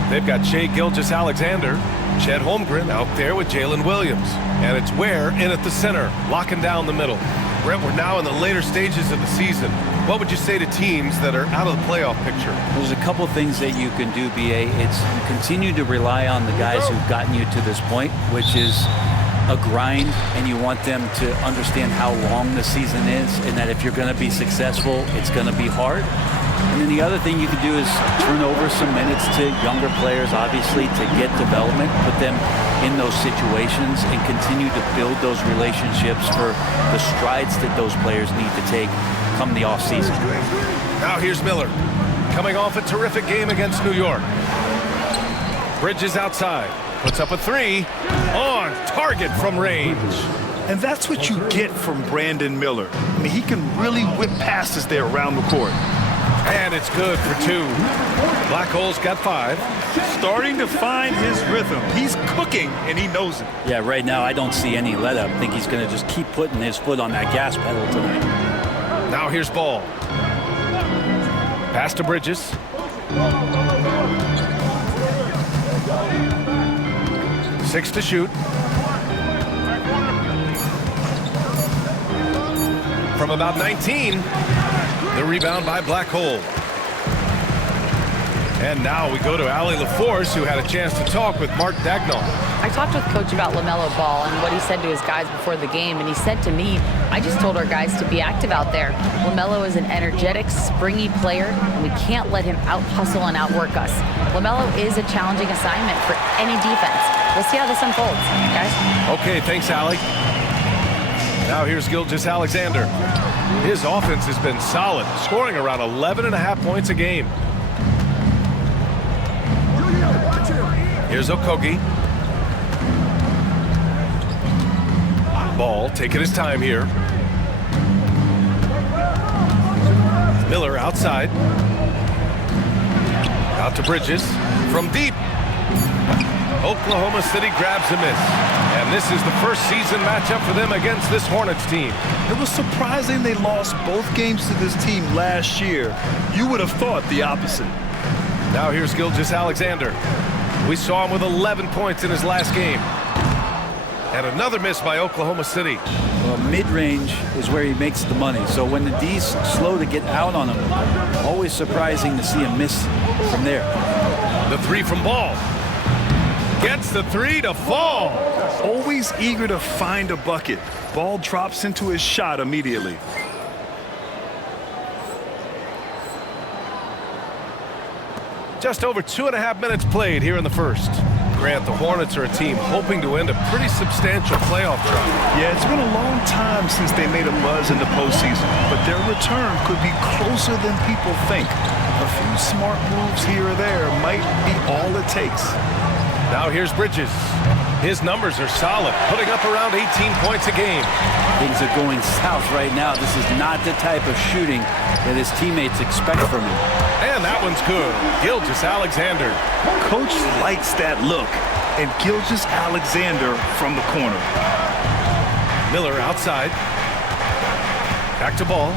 they've got Shai Gilgeous-Alexander, Chet Holmgren out there with Jalen Williams. And it's Ware in at the center, locking down the middle. Brent, we're now in the later stages of the season. What would you say to teams that are out of the playoff picture? There's a couple things that you can do, BA. It's continue to rely on the guys who've gotten you to this point, which is a grind, and you want them to understand how long the season is, and that if you're going to be successful, it's going to be hard. And then the other thing you can do is turn over some minutes to younger players, obviously, to get development, put them in those situations, and continue to build those relationships for the strides that those players need to take come the offseason. Now here's Miller, coming off a terrific game against New York. Bridges outside, puts up a 3, on target from range. And that's what you get from Brandon Miller. I mean, he can really whip passes there around the court. And it's good for 2. Black Hole's got 5. Starting to find his rhythm. He's cooking, and he knows it. Yeah, right now I don't see any let up. I think he's going to just keep putting his foot on that gas pedal tonight. Now here's Ball. Pass to Bridges. Six to shoot. From about 19, the rebound by Black Hole. And now we go to Allie LaForce, who had a chance to talk with Mark Dagnall. I talked with Coach about LaMelo Ball and what he said to his guys before the game, and he said to me, I just told our guys to be active out there. LaMelo is an energetic, springy player, and we can't let him out-hustle and outwork us. LaMelo is a challenging assignment for any defense. We'll see how this unfolds, guys. Okay, thanks, Allie. Now here's Gilgeous-Alexander. His offense has been solid, scoring around 11.5 points a game. Here's Okogie. Ball taking his time here. Miller outside. Out to Bridges. From deep. Oklahoma City grabs a miss. And this is the first season matchup for them against this Hornets team. It was surprising they lost both games to this team last year. You would have thought the opposite. Now here's Gilgeous-Alexander. We saw him with 11 points in his last game. And another miss by Oklahoma City. Well, mid-range is where he makes the money. So when the D's slow to get out on him, always surprising to see him miss from there. The 3 from Ball. Gets the 3 to fall. Always eager to find a bucket. Ball drops into his shot immediately. Just over 2.5 minutes played here in the first. Grant, the Hornets are a team hoping to end a pretty substantial playoff run. Yeah, it's been a long time since they made a buzz in the postseason, but their return could be closer than people think. A few smart moves here or there might be all it takes. Now here's Bridges. His numbers are solid, putting up around 18 points a game. Things are going south right now. This is not the type of shooting that his teammates expect from him. And that one's good. Gilgeous-Alexander. Coach likes that look. And Gilgeous-Alexander from the corner. Miller outside. Back to Ball.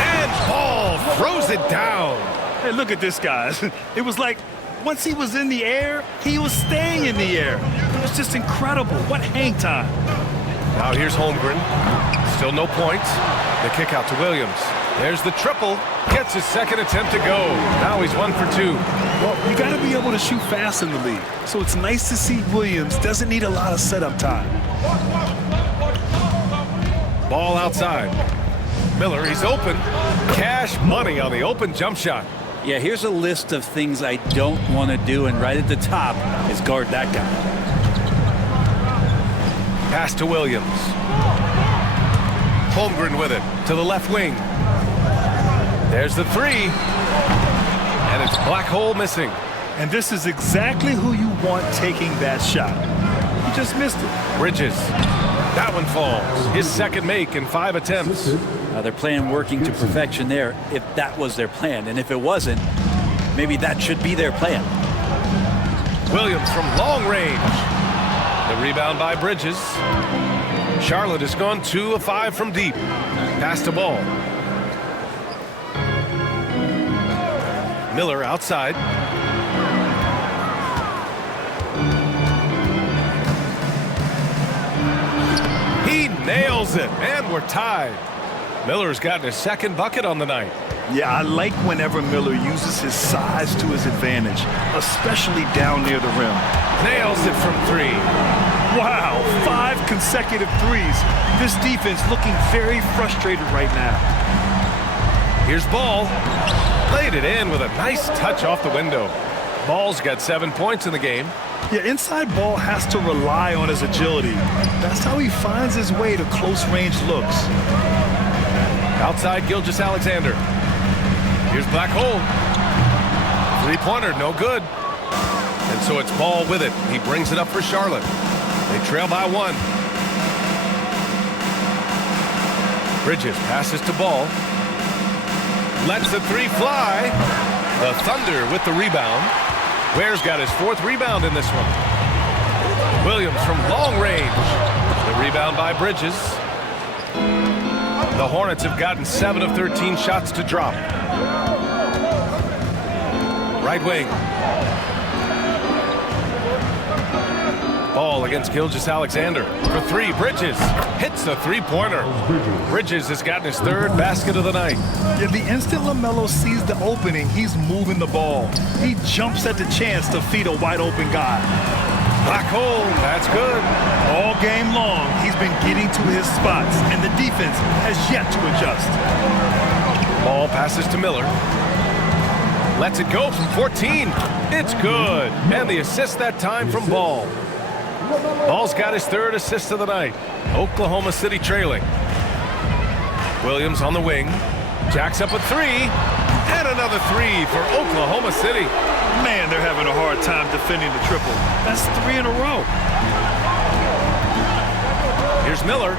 And Ball throws it down. Hey, look at this, guys. It was like once he was in the air, he was staying in the air. It was just incredible. What hang time. Now here's Holmgren. Still no points. The kick out to Williams. There's the triple. Gets his second attempt to go. Now he's 1 for 2. Well, you got to be able to shoot fast in the league. So it's nice to see Williams doesn't need a lot of setup time. Ball outside. Miller, he's open. Cash money on the open jump shot. Yeah, here's a list of things I don't want to do, and right at the top is guard that guy. Pass to Williams. Holmgren with it to the left wing. There's the three. And it's Black Hole missing. And this is exactly who you want taking that shot. He just missed it. Bridges. That one falls. His second make in 5 attempts. They're playing working to perfection there, if that was their plan. And if it wasn't, maybe that should be their plan. Williams from long range. The rebound by Bridges. Charlotte has gone 2 of 5 from deep. Pass to Ball. Miller outside. He nails it, and we're tied. Miller's gotten his second bucket on the night. Yeah, I like whenever Miller uses his size to his advantage, especially down near the rim. Nails it from 3. Wow, 5 consecutive threes. This defense looking very frustrated right now. Here's Ball. Laid it in with a nice touch off the window. Ball's got 7 points in the game. Yeah, inside Ball has to rely on his agility. That's how he finds his way to close-range looks. Outside Gilgeous-Alexander. Here's Black Hole. Three-pointer, no good. And so it's Ball with it. He brings it up for Charlotte. They trail by 1. Bridges passes to Ball. Lets the 3 fly. The Thunder with the rebound. Ware's got his 4th rebound in this one. Williams from long range. The rebound by Bridges. The Hornets have gotten 7 of 13 shots to drop. Right wing. Ball against Gilgeous-Alexander for 3. Bridges hits the three-pointer. Bridges has gotten his 3rd basket of the night. Yeah, the instant LaMelo sees the opening, he's moving the ball. He jumps at the chance to feed a wide-open guy. Black Hole, that's good. All game long, he's been getting to his spots, and the defense has yet to adjust. Ball passes to Miller. Lets it go from 14. It's good. And the assist that time from Ball. Ball's got his 3rd assist of the night. Oklahoma City trailing. Williams on the wing. Jacks up a 3. And another 3 for Oklahoma City. Man, they're having a hard time defending the triple. That's 3 in a row. Here's Miller.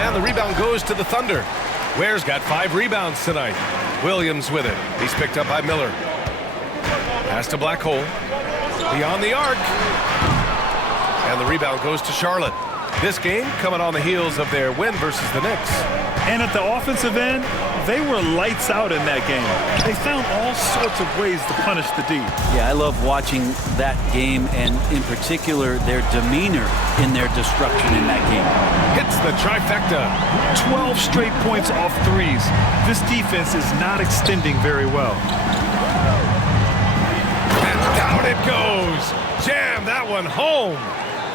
And the rebound goes to the Thunder. Ware's got 5 rebounds tonight. Williams with it. He's picked up by Miller. Pass to Black Hole. Beyond the arc. And the rebound goes to Charlotte. This game coming on the heels of their win versus the Knicks. And at the offensive end, they were lights out in that game. They found all sorts of ways to punish the D. Yeah, I love watching that game, and in particular, their demeanor in their destruction in that game. Hits the trifecta. 12 straight points off threes. This defense is not extending very well. And down it goes. Jam that one home.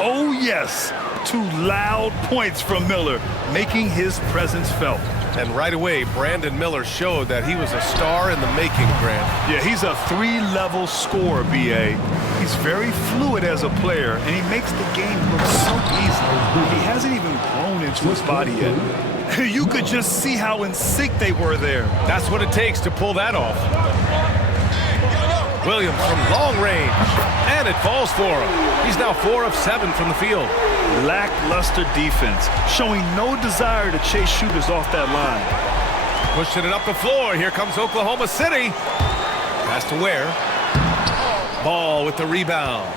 Oh, yes. 2 loud points from Miller, making his presence felt. And right away, Brandon Miller showed that he was a star in the making, Grant. Yeah, he's a 3-level scorer, B.A. He's very fluid as a player, and he makes the game look so easy. He hasn't even grown into his body yet. You could just see how in sync they were there. That's what it takes to pull that off. Williams from long range, and it falls for him. He's now 4 of 7 from the field. Lackluster defense, showing no desire to chase shooters off that line. Pushing it up the floor. Here comes Oklahoma City. Pass to Ware. Ball with the rebound.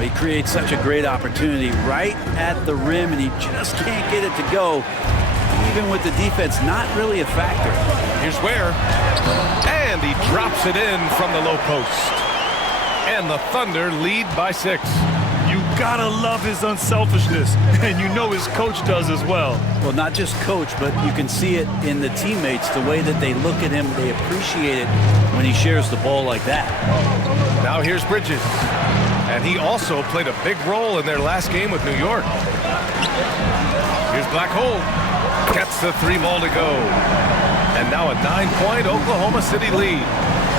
He creates such a great opportunity right at the rim, and he just can't get it to go. Even with the defense, not really a factor. Here's Ware. And he drops it in from the low post. And the Thunder lead by 6. You gotta love his unselfishness, and you know his coach does as well. Well, not just coach, but you can see it in the teammates, the way that they look at him. They appreciate it when he shares the ball like that. Now here's Bridges. And he also played a big role in their last game with New York. Here's Black Hole. Gets the 3 ball to go. And now a 9-point Oklahoma City lead.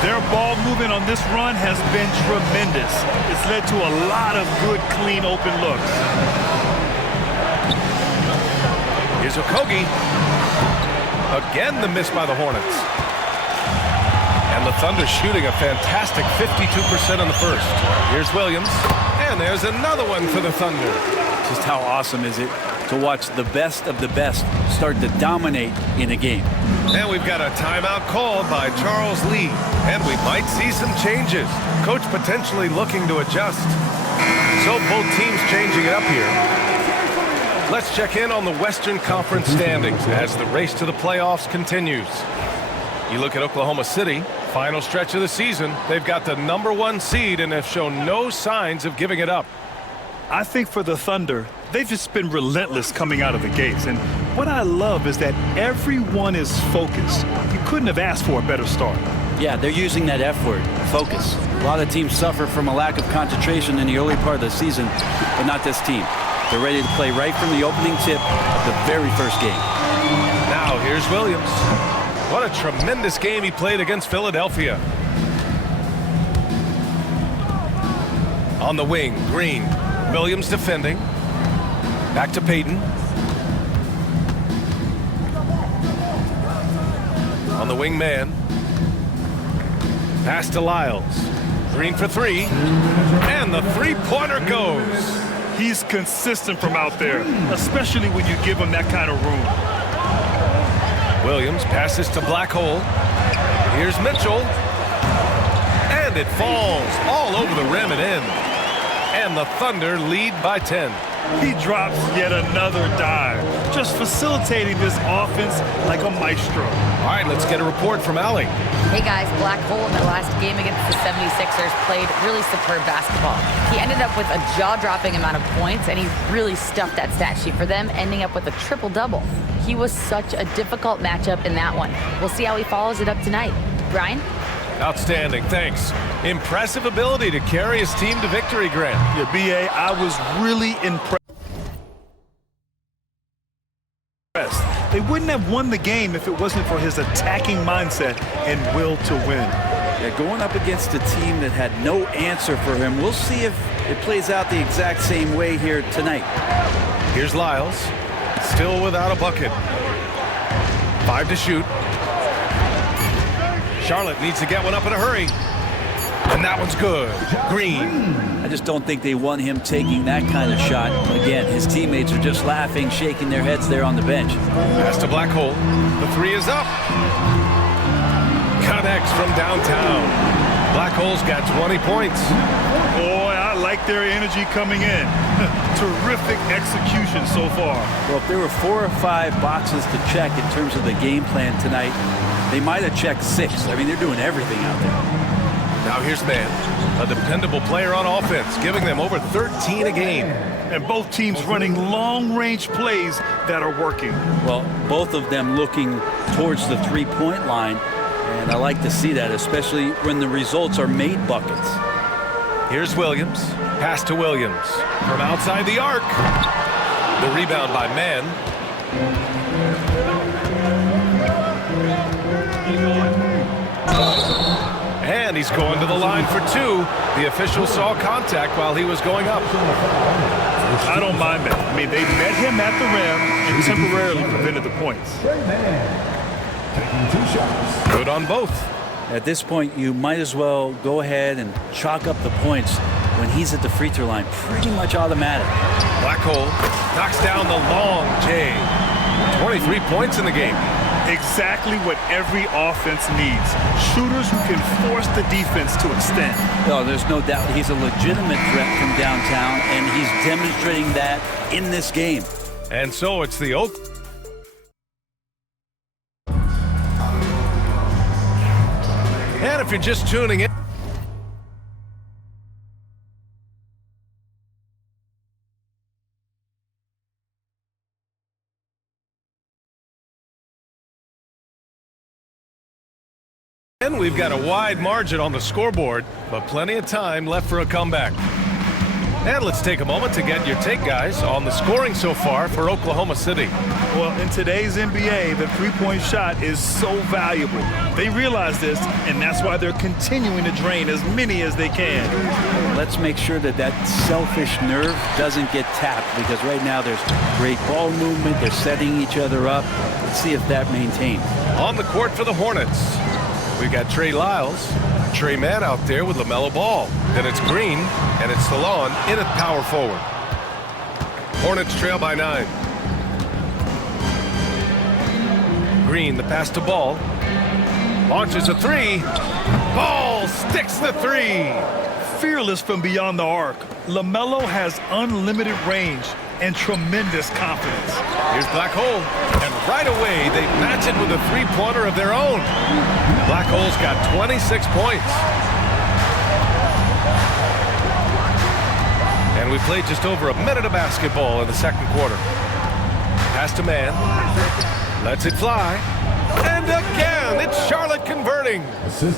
Their ball movement on this run has been tremendous. It's led to a lot of good, clean, open looks. Here's Okogie. Again, the miss by the Hornets. And the Thunder shooting a fantastic 52% in the first. Here's Williams. And there's another one for the Thunder. Just how awesome is it to watch the best of the best start to dominate in a game. And we've got a timeout called by Charles Lee. And we might see some changes. Coach potentially looking to adjust. So both teams changing it up here. Let's check in on the Western Conference standings as the race to the playoffs continues. You look at Oklahoma City, final stretch of the season. They've got the #1 seed and have shown no signs of giving it up. I think for the Thunder, they've just been relentless coming out of the gates. And what I love is that everyone is focused. You couldn't have asked for a better start. Yeah, they're using that F word, focus. A lot of teams suffer from a lack of concentration in the early part of the season, but not this team. They're ready to play right from the opening tip of the very first game. Now here's Williams. What a tremendous game he played against Philadelphia. On the wing, Green. Williams defending. Back to Payton. On the wing man. Pass to Lyles. Green for 3. And the 3-pointer goes. He's consistent from out there, especially when you give him that kind of room. Williams passes to Black Hole. Here's Mitchell. And it falls all over the rim and in. And the Thunder lead by 10. He drops yet another dive, just facilitating this offense like a maestro. All right, let's get a report from Allie. Hey guys, Black Hole in the last game against the 76ers played really superb basketball. He ended up with a jaw-dropping amount of points, and he really stuffed that stat sheet for them, ending up with a triple-double. He was such a difficult matchup in that one. We'll see how he follows it up tonight. Brian? Outstanding, thanks. Impressive ability to carry his team to victory, Grant. Yeah, B.A., I was really impressed. They wouldn't have won the game if it wasn't for his attacking mindset and will to win. Yeah, going up against a team that had no answer for him. We'll see if it plays out the exact same way here tonight. Here's Lyles, still without a bucket. 5 to shoot. Charlotte needs to get one up in a hurry. And that one's good. Green. I just don't think they want him taking that kind of shot. Again, his teammates are just laughing, shaking their heads there on the bench. Pass to Black Hole. The 3 is up. Connects from downtown. Black Hole's got 20 points. Boy, I like their energy coming in. Terrific execution so far. Well, if there were 4 or 5 boxes to check in terms of the game plan tonight, they might have checked 6. I mean, they're doing everything out there. Now here's Man, a dependable player on offense, giving them over 13 a game. And both teams running long-range plays that are working. Well, both of them looking towards the 3-point line, and I like to see that, especially when the results are made buckets. Here's Williams. Pass to Williams from outside the arc. The rebound by Man. And he's going to the line for 2. The official saw contact while he was going up. I don't mind that. I mean, they met him at the rim and temporarily prevented the points. Good on both. At this point, you might as well go ahead and chalk up the points when he's at the free throw line. Pretty much automatic. Black Hole knocks down the long J. 23 points in the game. Exactly what every offense needs. Shooters who can force the defense to extend. No, there's no doubt he's a legitimate threat from downtown, and he's demonstrating that in this game. And so it's the Oak. And if you're just tuning in, we've got a wide margin on the scoreboard, but plenty of time left for a comeback. And let's take a moment to get your take, guys, on the scoring so far for Oklahoma City. Well, in today's NBA, the three-point shot is so valuable. They realize this, and that's why they're continuing to drain as many as they can. Let's make sure that that selfish nerve doesn't get tapped, because right now there's great ball movement. They're setting each other up. Let's see if that maintains. On the court for the Hornets, we've got Trey Lyles, Trey Mann out there with LaMelo Ball. Then it's Green, and it's Salon in at power forward. Hornets trail by 9. Green, the pass to Ball. Launches a three. Ball sticks the three. Fearless from beyond the arc, LaMelo has unlimited range and tremendous confidence. Here's Black Hole, and right away they match it with a three-pointer of their own. Black Hole's got 26 points. And we played just over a minute of basketball in the second quarter. Pass to Mann, lets it fly, and again it's Charlotte converting.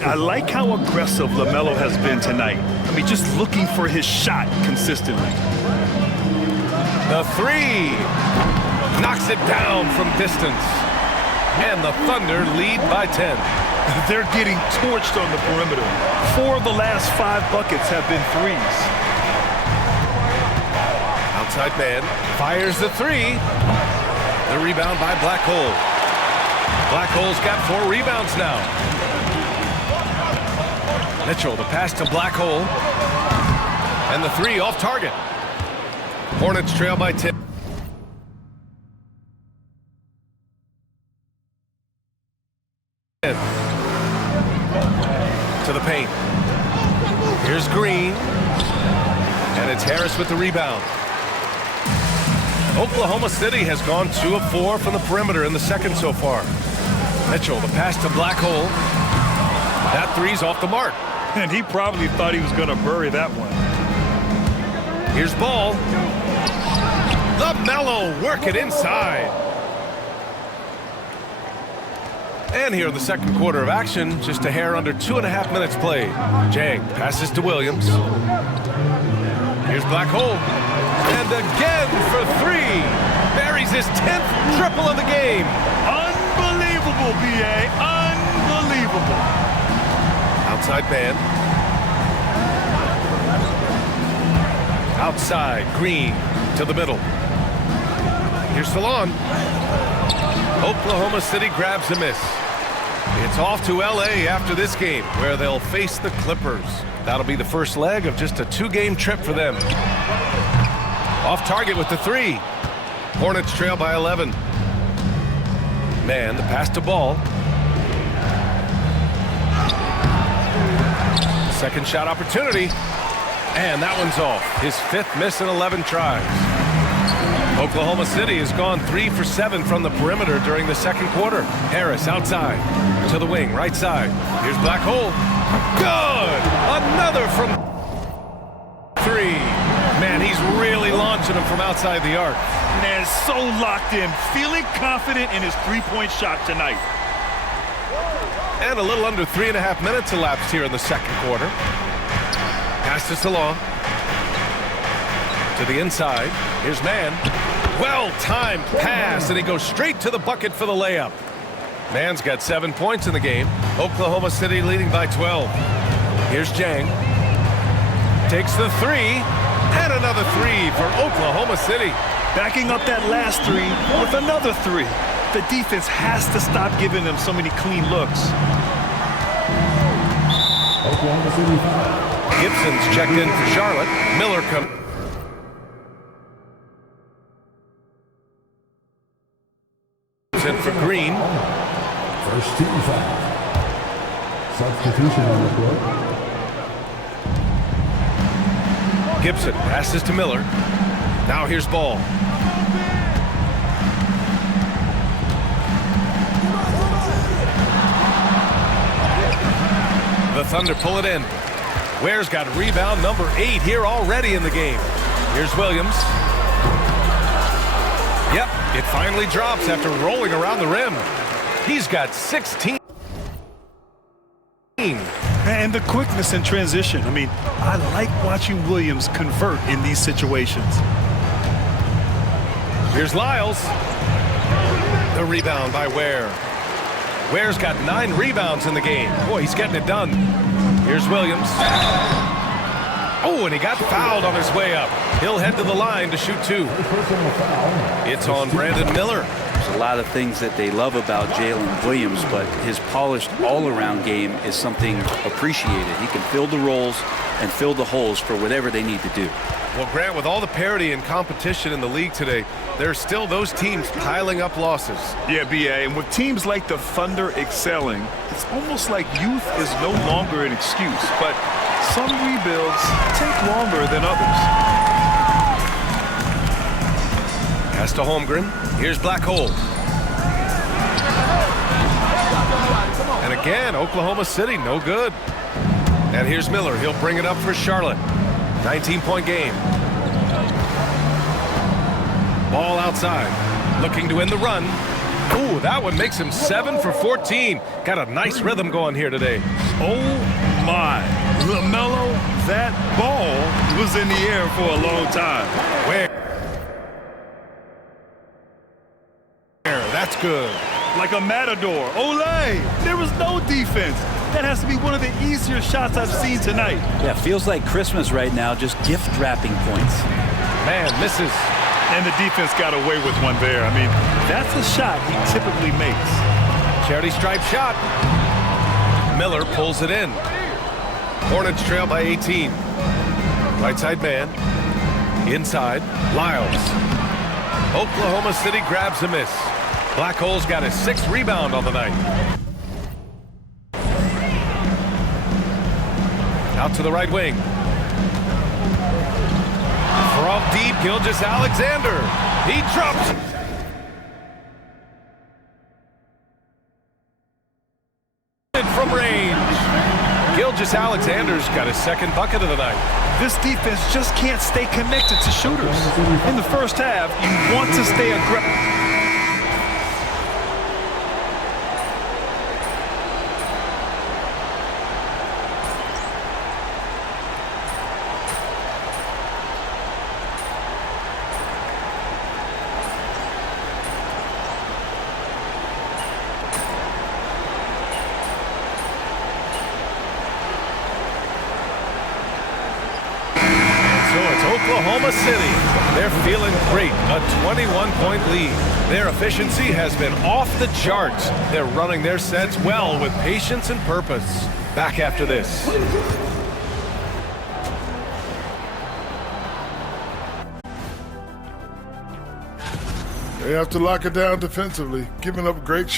I like how aggressive LaMelo has been tonight. I mean, just looking for his shot consistently. The three knocks it down from distance. And the Thunder lead by 10. They're getting torched on the perimeter. 4 of the last 5 buckets have been threes. Outside man fires the three. The rebound by Black Hole. Black Hole's got 4 rebounds now. Mitchell, the pass to Black Hole. And the three off target. Hornets trail by 10. To the paint. Here's Green. And it's Harris with the rebound. Oklahoma City has gone 2 of 4 from the perimeter in the second so far. Mitchell, the pass to Black Hole. That three's off the mark. And he probably thought he was going to bury that one. Here's Ball. LaMelo work it inside. And here in the second quarter of action, just a hair under 2.5 minutes played. Jang passes to Williams. Here's Black Hole. And again for 3. Buries his 10th triple of the game. Unbelievable, B.A. Unbelievable. Outside man. Outside, Green to the middle. Here's Salon. Oklahoma City grabs a miss. It's off to L.A. after this game, where they'll face the Clippers. That'll be the first leg of just a 2-game trip for them. Off target with the three. Hornets trail by 11. Man, the pass to Ball. Second shot opportunity. And that one's off. His 5th miss in 11 tries. Oklahoma City has gone 3 for 7 from the perimeter during the second quarter. Harris outside to the wing, right side. Here's Black Hole. Good! Another from 3. Man, he's really launching them from outside the arc. Man, so locked in, feeling confident in his three-point shot tonight. And a little under 3.5 minutes elapsed here in the second quarter. Pass to Salon. To the inside. Here's Mann. Well-timed pass, and he goes straight to the bucket for the layup. Mann's got 7 points in the game. Oklahoma City leading by 12. Here's Jang. Takes the three, and another three for Oklahoma City. Backing up that last three with another three. The defense has to stop giving them so many clean looks. Oklahoma City foul. Gibson's checked in for Charlotte. Miller comes in for Green. First team foul. Substitution on the court. Gibson passes to Miller. Now here's Ball. The Thunder pull it in. Ware's got rebound number 8 here already in the game. Here's Williams. Yep, it finally drops after rolling around the rim. He's got 16. And the quickness in transition. I mean, I like watching Williams convert in these situations. Here's Lyles. The rebound by Ware. Ware's got 9 rebounds in the game. Boy, he's getting it done. Here's Williams. Oh, and he got fouled on his way up. He'll head to the line to shoot 2. It's on Brandon Miller. There's a lot of things that they love about Jalen Williams, but his polished all-around game is something appreciated. He can fill the roles and fill the holes for whatever they need to do. Well, Grant, with all the parity and competition in the league today, there's still those teams piling up losses. Yeah, B.A., and with teams like the Thunder excelling, it's almost like youth is no longer an excuse, but some rebuilds take longer than others. Pass to Holmgren. Here's Black Hole. And again, Oklahoma City, no good. And here's Miller. He'll bring it up for Charlotte. 19-point game. Ball outside. Looking to end the run. Ooh, that one makes him 7 for 14. Got a nice rhythm going here today. Oh, my. LaMelo, that ball was in the air for a long time. Where? That's good. Like a matador. Olay! There was no defense. That has to be one of the easier shots I've seen tonight. Yeah, feels like Christmas right now, just gift wrapping points. Man, misses. And the defense got away with one there. I mean, that's a shot he typically makes. Charity stripe shot. Miller pulls it in. Hornets trail by 18. Right side man. Inside, Lyles. Oklahoma City grabs a miss. Black Hole's got his 6th rebound on the night. Out to the right wing. From deep, Gilgeous-Alexander. He drops. From range. Gilgeous-Alexander's got his 2nd bucket of the night. This defense just can't stay connected to shooters. In the first half, you want to stay aggressive. Oklahoma City. They're feeling great. A 21-point lead. Their efficiency has been off the charts. They're running their sets well with patience and purpose. Back after this. They have to lock it down defensively, giving up great shots.